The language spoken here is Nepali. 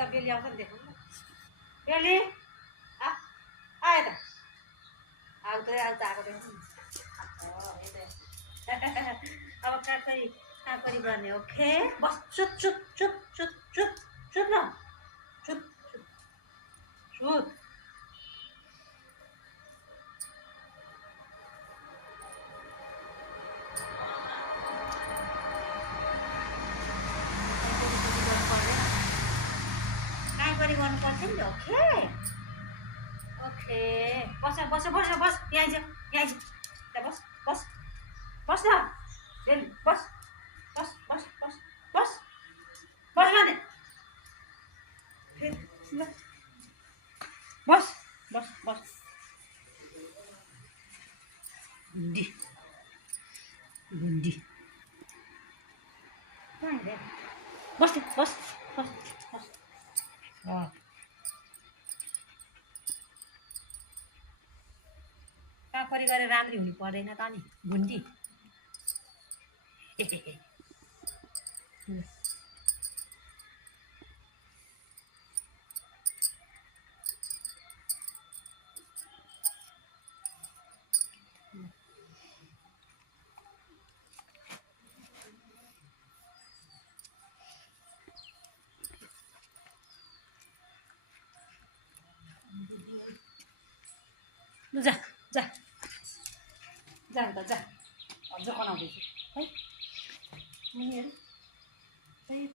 त बेली आउँछ नि देख्नु न बेली आयो त आउँछ आएको देख्नु अब काकरी गर्ने ओके बस चुप चुप चुप चुप चुप चुप न चुप चुप चुप काकरी गर्नुपर्छ नि ओके ओके बस बस बस बस यहाँ आइज बस बस बस न बस बस बस बस बस बस लाने बस बस बस गुन्डी गुन्डी बस बस बस बस काकरी गरेर राम्री हुनु पर्दैन त नि गुन्डी जा जा जा अन्त जा अझ बनाउँदैछु है